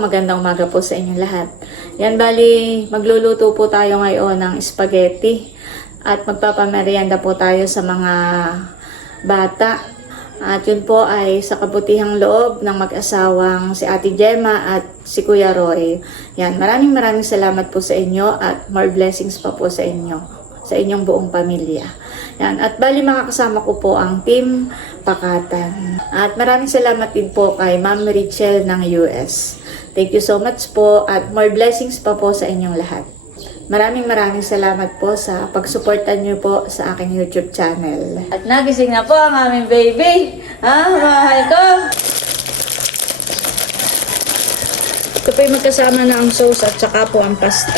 Magandang umaga po sa inyong lahat. Yan bali, magluluto po tayo ngayon ng spaghetti at magpapamerienda po tayo sa mga bata. At yun po ay sa kabutihang loob ng mag-asawang si Ate Gemma at si Kuya Roy. Yan, maraming maraming salamat po sa inyo at more blessings pa po sa inyo, sa inyong buong pamilya. Yan, at bali makakasama ko po ang team Pakatan. At maraming salamat din po kay Ma'am Richel ng US. Thank you so much po at more blessings pa po sa inyong lahat. Maraming maraming salamat po sa pagsuporta niyo po sa aking YouTube channel. At nagising na po ang aming baby. Ah, mahal ko. Ito po magkasama na ang sauce at saka po ang pasta.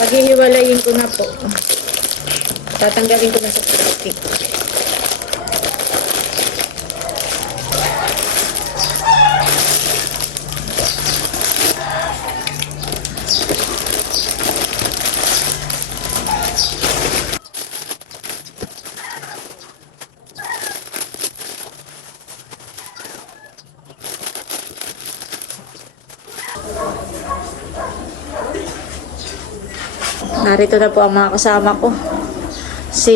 Paghihiwalayin ko na po. Tatanggalin ko na sa plastic. Narito na po ang mga kasama ko. Si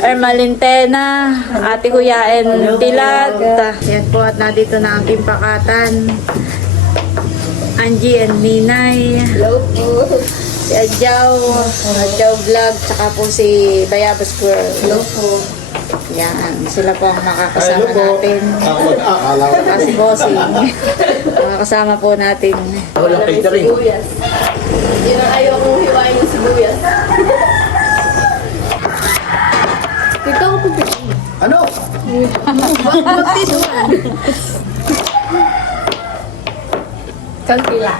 Ermalyn Tena, Ate Huyain Tilat. Yan po at nandito na ang timpakatan. Angie and Ninay. Hello po. Si Adjaw, Adjaw Vlog, tsaka po si Bayabas Girl. Hello po. Yan, sila po ang makakasama natin. Ako mag-akala ko. Saka si Bossing. Makakasama po natin. Walang catering. Sibuyas. Yun ang ayaw kong hiwain ng sibuyas. Dito ako po. Ano? Kantila.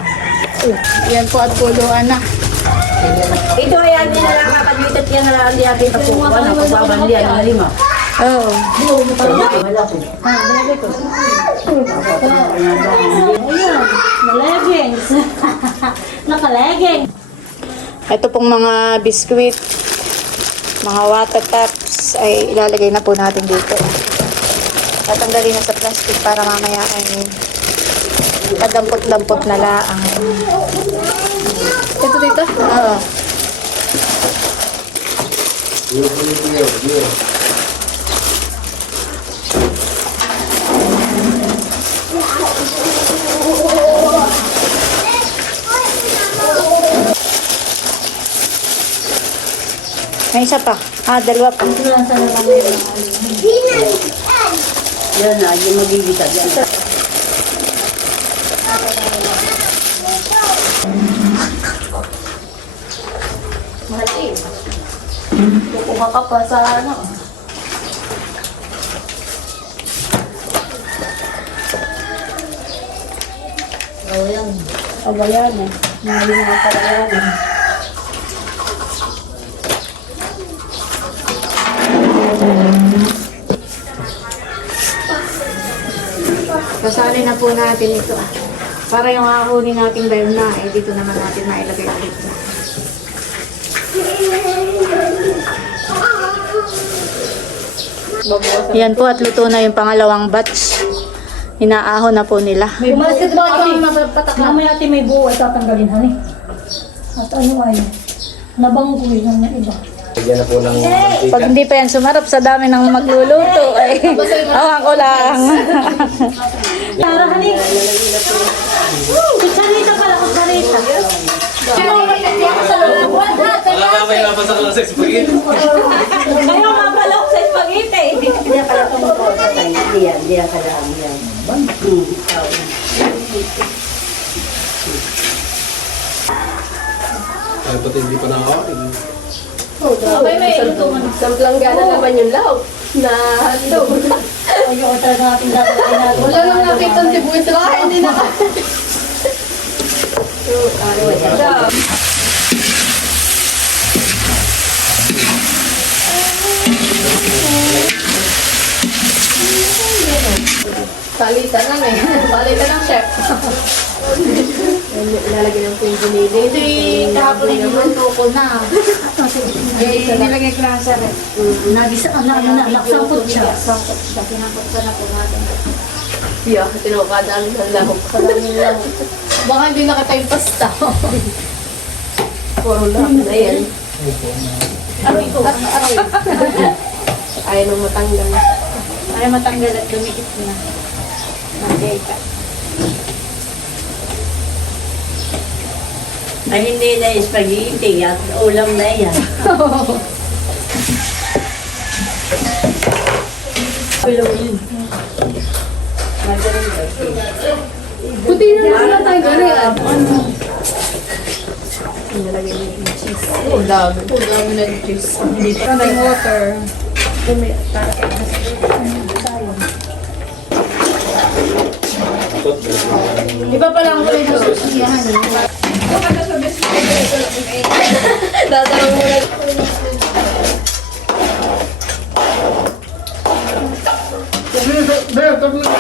Yan po at puluan na. Ito ay hindi na lang kakadwitat yan na lang di atin tapukuan na pagbabandian ng lima. Oh. Naka-leggings. Naka-leggings. Ito pong mga biskuit, mga water tops ay ilalagay na po natin dito. Tatanggalin na sa plastic para mamaya ay padampot-dampot na laang. Ito dito. Oo. May isa pa. Ah, dalawa pa. Yan na, yung magigitag yan. Mahal Kukuha ka pa sa ano. Abayan eh. Mga mga palayan eh. Kasali na po natin ito. ah. Para yung hahunin nating bayon na, eh, dito naman natin mailagay ulit. Yan po at luto na yung pangalawang batch. Inaahon na po nila. Umasit ba ito ang napapatak na? Mamaya ate may buo ay tatanggalin hani. At ano ay, nabanggoy ng na iba. Bigyan na po ng mantika. Pag hindi pa yan sumarap sa dami ng magluluto, ay awan ko lang. Tara hani. Kutsarita pala, kutsarita. Wala ka may ka lang sa spaghetti. Kayo mabalok sa spaghetti. Hindi pala itong po. Hindi yan, hindi yan kailangan yan. Ay, pati hindi pa nakakain. Okay, may samplang gana naman yung laog. Na handog. Ayoko talaga natin dapat natin. Wala nang nakita sibuyas sa bahay. Hindi na Palitan lang eh. Palitan ng chef. Ilalagay ng po yung ginili. Ito yung kahapon yung niluto ko na. Eh, nilagay ko lang sa rep. Nagisa, ano, ano, na, naksangkot siya. Sangkot siya, pinangkot ko na po natin. Yeah, tinukadaan ng lahok. Baka hindi yung pasta. Puro lahok na yan. Ayaw nang matanggal. Para matanggal at dumikit na. Mantika. Ay, hindi na spaghetti at ulam na yan. Puti na lang na tayo gano'n. Ano? Oh, dami. Oh, dami ng juice. Konting water. Iba pa lang kulay ng susiyahan eh. Dadalawang mo na.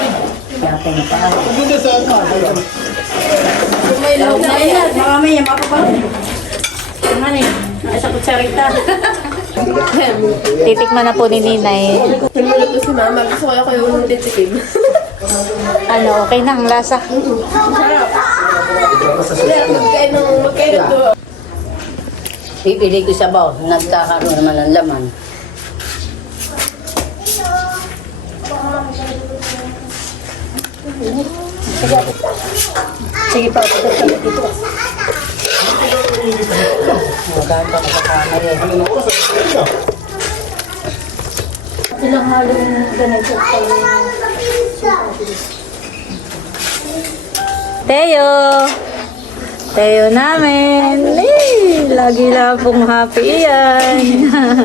Yatang pa. May lahok na yan. Mamaya, mapapag. Ano eh? Nasa kutsarita. Titikman na po ni Ninay. Nagmuluto si mama. Gusto ko kayo yung titikim. Ano, okay na ang lasa. Sarap. Pipili ko sa baw. Nagkakaroon naman ng laman. Sige pa, pagkakala dito. Maganda ko sa kamay eh. Ilang halong ganito. Teo! Teo namin! Eh, lagi lang pong happy yan.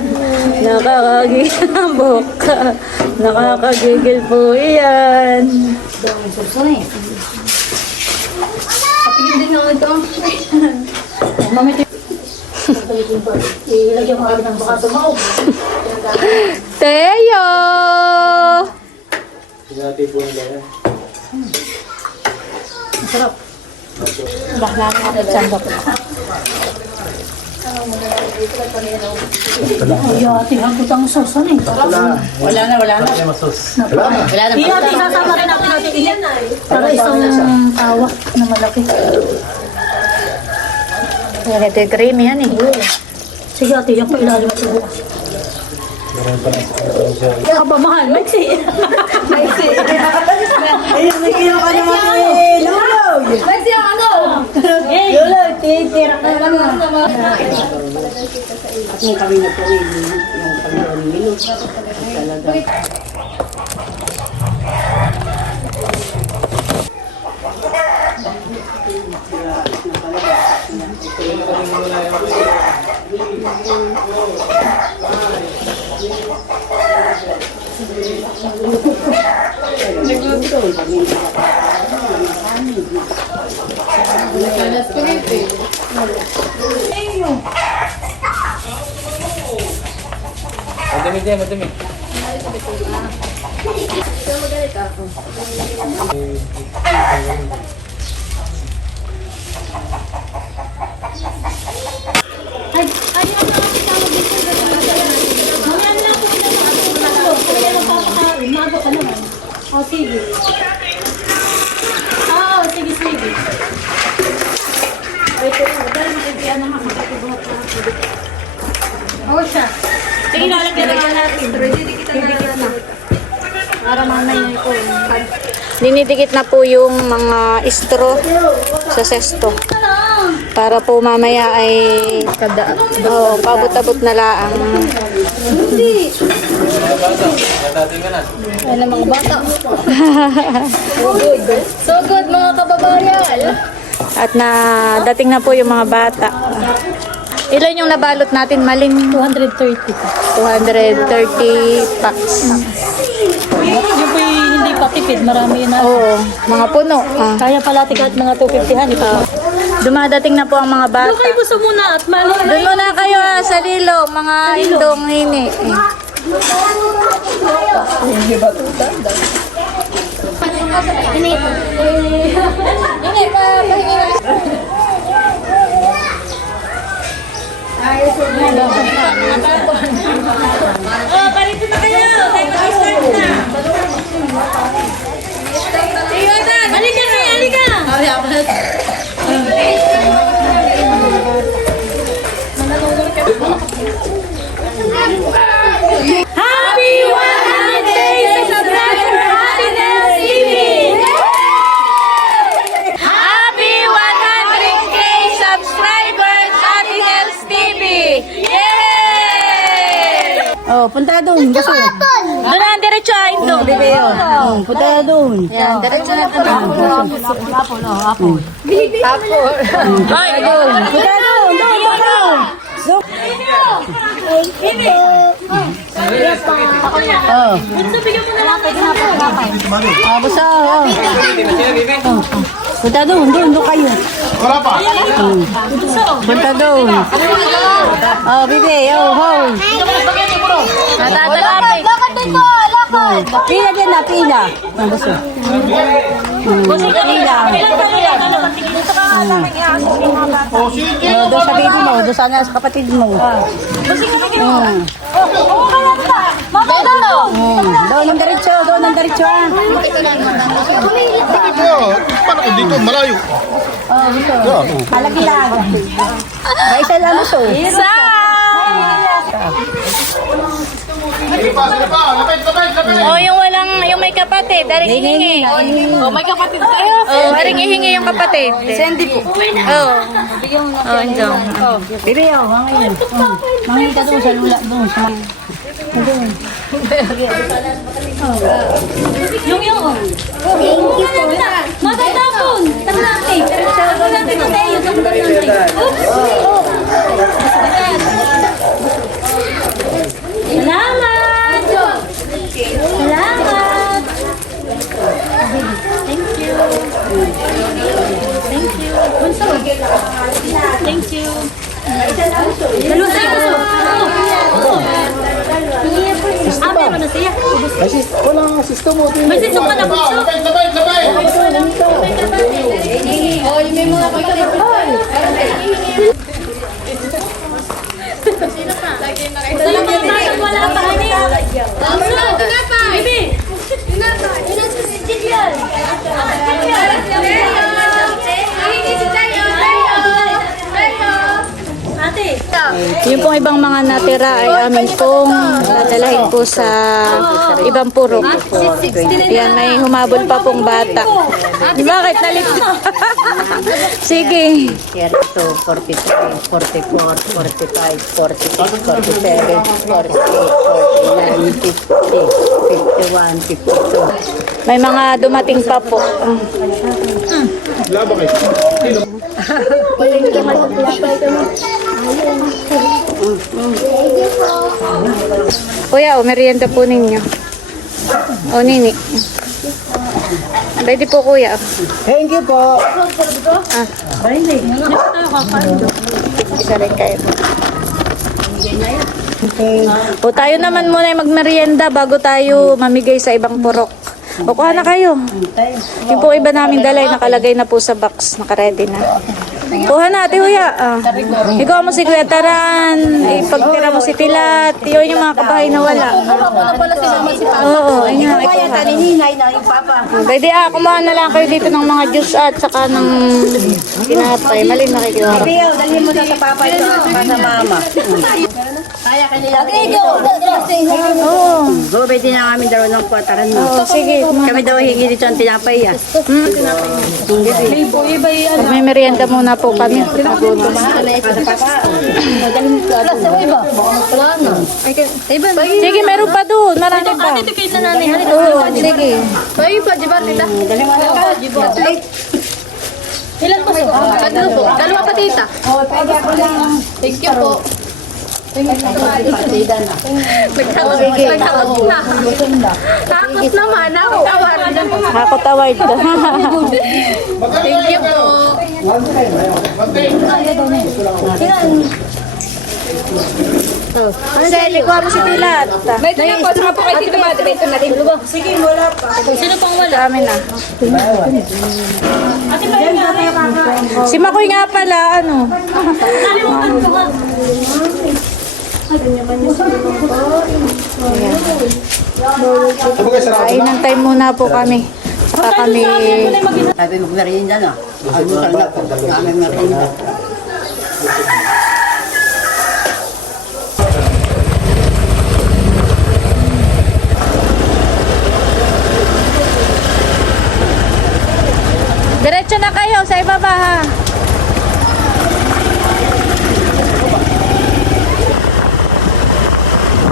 Nakakagigabok ka. Nakakagigil po yan. Kapilin din nga ito. Mami, ito. Ilagyan mo agad ng baka tumaw. Teo! Hinati po nila yan. Masarap. Bakla na ako sandok. Ay, ate, hagot ang sauce. Ano eh? Wala na, wala na. Wala na. Iya, ate, sasama rin natin natin iyan. Para isang tawa na malaki. Yan, ito yung creamy yan eh. Sige, ate, yan pa ilalim at bukas. Kaya ba, mahal? Maxi. Maxi. Ayun, nagkino ka naman eh. Maxi ang ano? Lolo, titira ka naman. At nung kami nagpawin, yung kami ng minuto. Talaga. Madami din, madami. Ay, ay, ang nakakit tawag dito. Mamaya na po na ako. Kaya magpapakain. Mago ka naman. O. Oo, sige, sige. Ay, ito. Dahil magkaibigan ng makakatibuhat na ako. Oo siya. Sige, lalagyan na. Para mamaya ito. Dinidikit na po yung mga straw sa sesto. Para po mamaya ay kada oh, pabot-abot na laang. Na. Ano mga bata? so good mga kababayan. At na dating na po yung mga bata. Ilan yung nabalot natin maling 230 pa. 230 packs. Yung po yung hindi pa tipid, marami yun na. Oo, mga puno. Ah. Kaya pala kahit mga 250 ito. Dumadating na po ang mga bata. Doon kayo gusto muna at mali. Doon muna kayo ah, sa lilo, mga indong hini. Oh, parito na kayo. Tayo mag-start na. Punta na doon. Yan, diretso na doon. Ay, doon. Punta na doon. Doon, doon, doon. Doon. Oh. Ah, basta, oh. Oh. Punta doon, doon, doon kayo. Wala pa. Punta doon. Oh, bibi, oh, ho. Natatalapit. Pila din na, pila. Basta. Hmm, Pila. Oh, doon sa baby mo, doon sana sa kapatid mo. Hmm. Hmm. Doon ang diretso, doon ang diretso ah. Bakit mo? Paano ko dito? Malayo. Oh, dito. Malaki lang. May isa lang gusto. Isa! Oh, yung walang, yung may kapatid, daring ihingi. Oh, may kapatid kayo? Oh, daring ihingi yung kapatid. Sandy po. Oh. Oh, andyan. Oh. Bibi, oh, mangin. Hmm. Mangin ka doon sa lula, doon. Yung yung. Thank you po. Matatapon. Natin. Tara natin. Tara natin. Oops. Salamat. Thank you. Thank you. Bunso. Thank you. Dalawa tayo. Ah, meron na siya. Ay, sis, wala sister mo. May siso ka na bunso. Lapit, lapit, lapit. Salamat tayo. Wala pa kami. Bunso. Bibi. Ate. Yung pong ibang mga natira ay amin pong dadalahin po sa ibang purok. Yan, may humabol pa pong bata. Bakit nalit mo? Sige. 42, 43, 44, 45, 46, 47, 48, 49, 50, 51, 52. May mga dumating pa po. Laba kayo. Kuya, o, merienda po ninyo. O, nini. Ready po, kuya. Thank you po. Isa rin kayo. O, tayo naman muna yung magmerienda bago tayo mamigay sa ibang purok. O, kuha na kayo. Yung po iba namin dalay, nakalagay na po sa box. Nakaready na. Kuha na, ate Huya. Ah. Ikaw mo si Kuya Taran. Ipagtira mo si Tilat. Yun yung mga kabahay na wala. Oo, yun na. Pwede ah, kumuha na lang kayo dito ng mga juice at saka ng tinapay. Mali nakikiwa. Biyo, dalhin mo na sa papa ito para mama. Kaya kanila. Okay, go. Oo. Go, pwede na kami daw ng kwataran mo. Oo, sige. Kami daw hingi dito ang tinapay ah. Pag may merienda muna po kami. Nagutom. Sige, meron pa doon. Marami pa. Oo, sige. Ay, pa, di ba, tita? Ilan po? Tatlo po. Dalawa pa, tita. Thank you po. Nagtakot na. Takot naman. Nakakawar na. Hakot award. Thank you po. Sally, kuha mo si Tilat. May ito na po. Saka po kayo dito ba? Ito na rin. Sige, wala pa. Sino pang wala? Kami na. Si nga pala, ano? Sabagay, sarado Ay, na. time muna po kami. Saka kami... Sabi mag-merienda na. Almusal na po. Kami merienda. Diretso na kayo sa ibaba ha.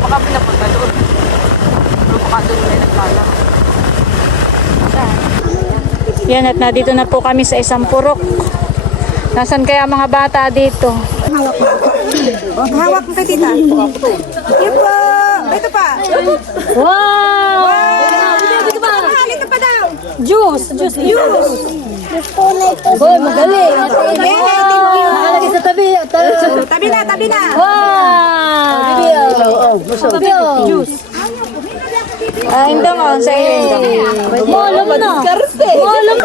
Baka pinapunta doon. Yan at nandito na po kami sa isang purok. Nasaan kaya mga bata dito? Hawak mo kay tita. Yun po. Ito pa. Wow! Ito pa. Ito pa daw. Juice! Juice! Juice! Boy, magaling! Nakalagay sa tabi. Tabi na, tabi na. Wow! Sabi, juice. Ah, indang oh, sa iyo indang. Malam na. Malam.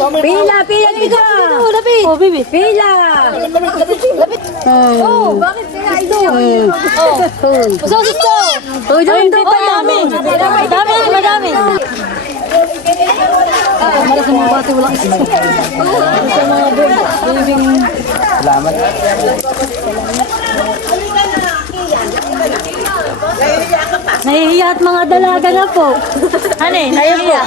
Pila, pila dito. Lapit. Oh, baby. Pila. Oh, bakit kaya ito? Oh. Ko. Uy, Ay, hindi pa dami. Dami, madami. Mara sa mga bati walang isa. Sa mga bibing. Salamat. Nahihiya at mga dalaga na po. Ano eh, nahihiya.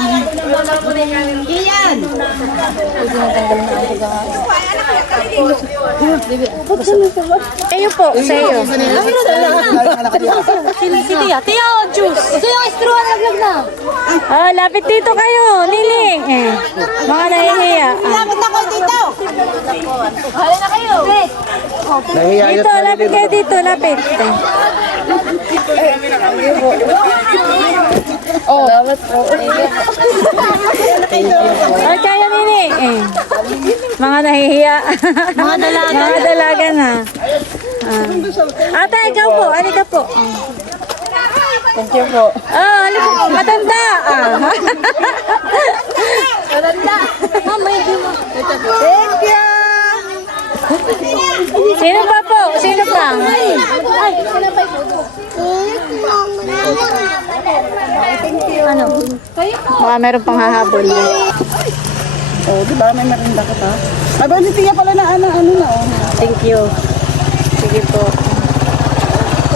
Kayo po, sa iyo. Si, si Tia. Tia, oh, juice. Ito yung straw na naglag na. Ah, lapit dito kayo, Nining. Eh, mga nahihiya. Ah. Nahihiya Dito, lapit kayo dito, lapit. Oh, dapat po. Ay, kaya Nining. Eh, mga nahihiya. Mga dalaga. mga dalaga na. Ah. Ate, ikaw po. Ano ka po? Thank you po. Oh, ano po? Matanda. Ah. Mama, hindi mo. Thank you. Sino pa po? Sino pa? Ano? Baka meron pang hahabol. Oh, di ba may merinda ka pa? Aba, si Tia pala na ano, ano na oh. Thank you. Sige po.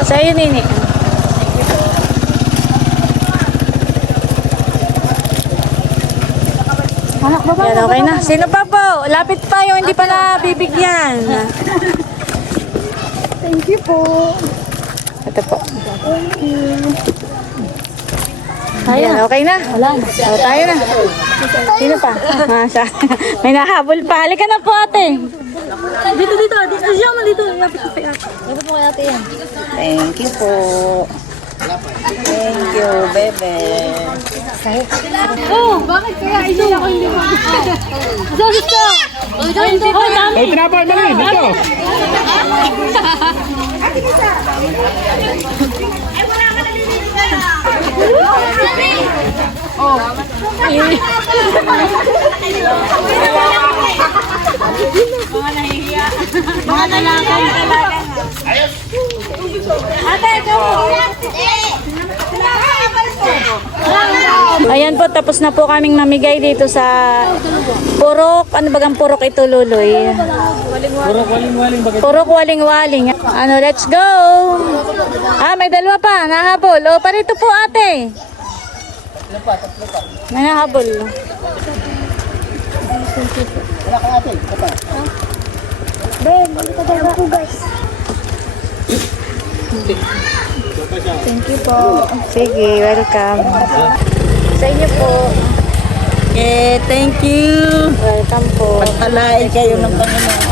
Sa iyo, Nini. Yan, okay na. Sino pa po? Lapit pa yung hindi pa nabibigyan. Thank you po. Ito po. Ayan, okay na. Wala na. O, tayo na. Sino pa? Ah, siya. May nahabol pa. Halika na po, ate. Dito, dito. Dito, dito. Ate. Lapit mo kay ate yan. Thank you po. Thank you, bebe. Oh, bakit kaya ito ako hindi mo? Masasis ko. Oh, dami. Oh, dami. Ay, tinapay mo rin. Dito. Mga dalagan, dalagan. Ate, ikaw po. Ayan po, tapos na po kaming mamigay dito sa Purok. Ano bagang Purok ito, Luloy? Puro waling-waling. Purok waling-waling. Ano, let's go! Ah, may dalawa pa. Nahabol. O, parito po, ate. May nahabol. Thank you po. Sige, welcome. Sa inyo po. Okay, thank you. Welcome po. Palain kayo ng Panginoon.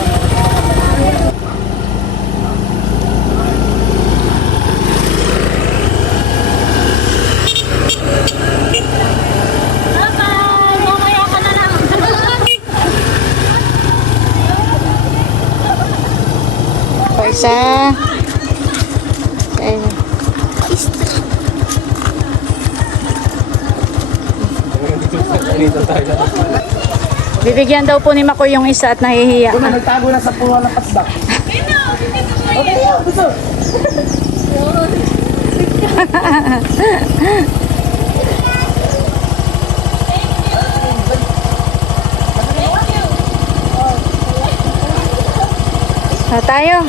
Bye-bye. Mamaya ka na lang. O, isa. Sa inyo. Dito tayo. Bibigyan daw po ni Mako yung isa at nahihiya. Nagtago na sa puno ng pasbak. So, tayo.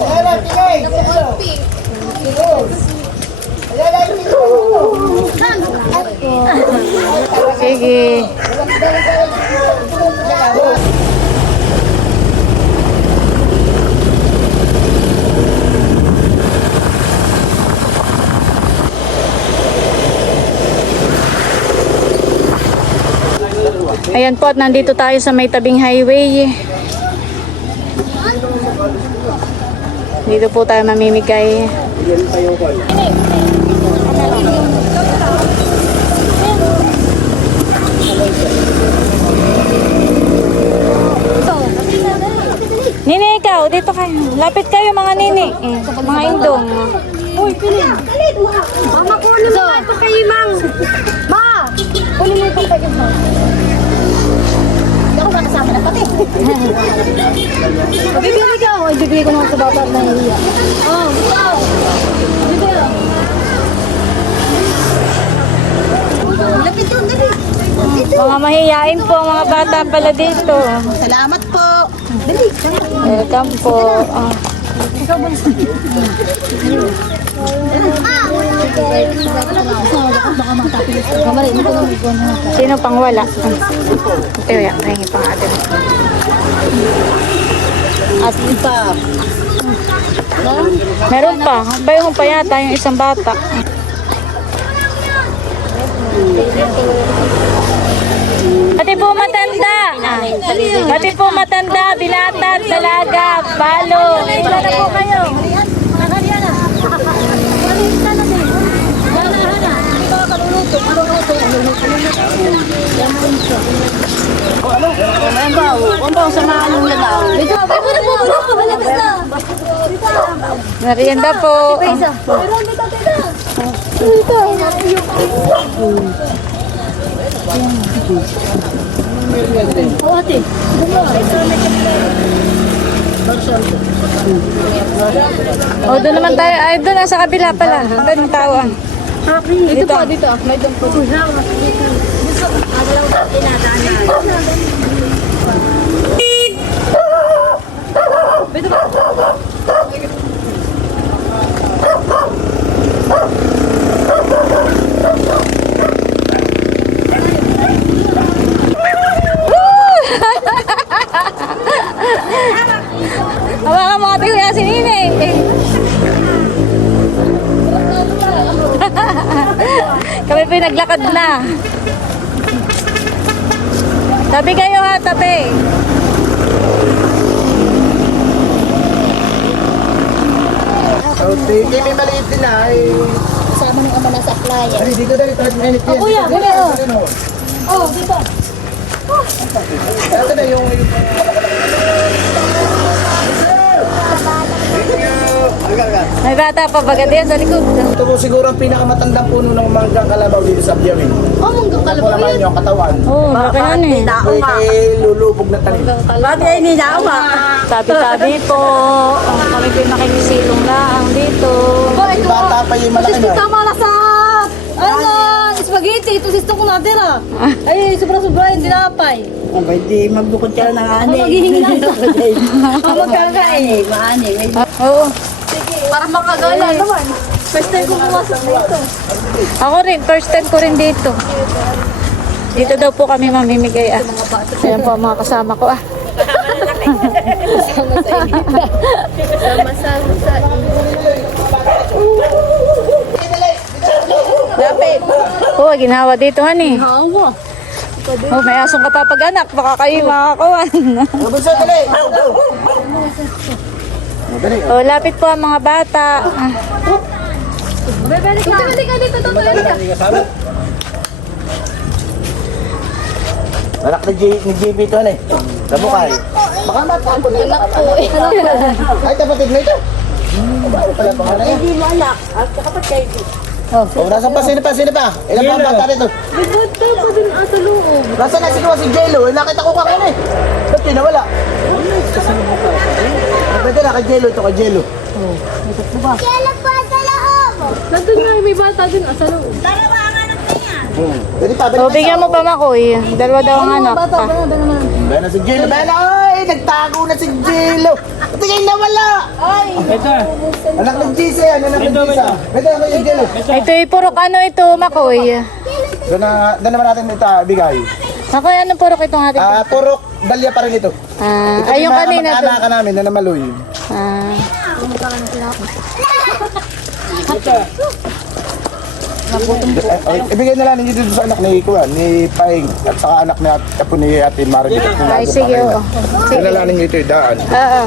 Ayan na, tingay. Napukulpi. Ayan. Sige. Ayan po at nandito tayo sa may tabing highway. Dito po tayo mamimigay. Nini, ikaw, dito kayo. Lapit kayo mga nini. Eh, mga indong. Uy, piling. Mama, kunin mo ito kay Mang. Ma, kunin mo ito kay Mang. Ako ba kasama na pati? Bibili ka. Ay, bibili ko naman sa bata na hiya. Oh, ikaw. Bibili. Lapit yun, dali. Mga mahihain po ang mga bata pala dito. Salamat po. Welcome po. Ah, sino pang wala? Ito yan, kahingi pang atin. At pa. Meron pa. Bayo mo pa yata yung isang bata. Pati po matanda. Pati po matanda, binata, dalaga, balo. Na po kayo. Nakaliya na. Walita na din. Ganahan na. Hindi ka kaluluto. Kaluluto. Ano ba? Ano ba sa mga anong lalaw? Dito, ay mo na po. Malabas na. Merienda po. Meron dito, tita. Dito. Oh, ate. O, doon naman tayo. Ay, doon, ah, sa kabila pala. Doon yung tao. ah. Dito po, dito. May doon po. Hawakan mo ate kuya si Nini. Kami po naglakad na. Tabi kayo ha, tabi. Okay, may maliit din. Eh. Kasama ng ama na sa playa. Ay, dito dali, 30 minutes yan. kuya, Dito, dali, oh. dito, Oh. Ito na yung... May bata pa baga diyan sa likod. Ito po siguro ang pinakamatandang puno ng manggang kalabaw dito sa Biawin. Oh, manggang Ito naman yung katawan. Oo, oh, laki yan eh. Ito kay lulubog na tanim. Bakit ay na uma? Tabi-tabi po. Oh, kami po yung nakikisilong lang dito. Yung bata pa yung malaki na. Tama na sa... Ano? Spaghetti. Ito sisto ko natira. Ay, sobra-sobra yung tinapay. Aba, hindi magbukod ka ng ani. Maghihingi lang sa... Ang magkakain. Maani. Oo. Para makagala naman. First time ko pumasok dito. Ako rin, first time ko rin dito. Dito daw po kami mamimigay ah. Ayan po ang mga kasama ko ah. Lapit. Oo, ginawa dito hani. Hawa. Oh, may asong kapapag-anak. Baka kayo makakawan. Mabunso, dali! Dali. oh, lapit po ang mga bata. Ah. Bebeli ka. Ka dito. Dito, bebeli ka. Anak ni, ni JB ito, ano eh. Nabukay. Baka matapon na Anak po eh. Ay, kapatid mo ito. Ano pala pangalan niya? Hindi mo anak. At kapag kayo. Oh, nasan pa? Sino pa? Sino pa? Ilan pa ang bata rito? Bigod daw pa din asa loob. Nasaan na si si Jello? Eh, nakita ko kanina eh. Ba't di nawala? Pwede na kay Jello ito, kay Jello. Nandun nga, may bata din asa loob. Hmm. Pwede pa, So, bigyan mo pa makoy. Dalawa daw ang anak Bata pa. pa na, na. Bayan na si Jello. Na! Ay, nagtago na si Jello. Ba't kayo nawala? Ito. Anak ng Gisa yan, anak ng. Pwede na kay Jello. Ito ay purok ano ito, makoy. Doon na, doon naman natin ito ah, bigay. Makoy, anong purok itong ating? Ah, purok dalya pa rin ito. Ah, Ito ay, yung kanina doon. Anak namin na namaluy. Ah, po. Eh, eh, ibigay na lang ninyo dito sa anak ni Kuan, ni Paing, at saka anak ni Apo ni Ate at Ay, sige, oo. Sige. na lang ninyo ito idaan. Oo.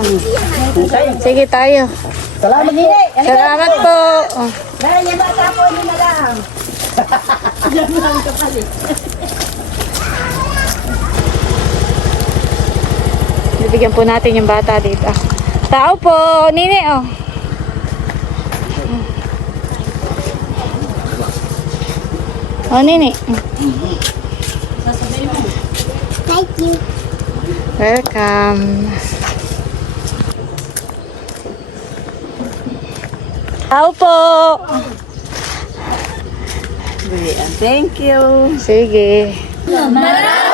Sige tayo. Salamat po. Salamat po. Oh. Bibigyan po natin yung bata dito. Tao po, nini oh. Oh, nini. Thank you. Welcome. Tao po. Thank you. Sige. Marami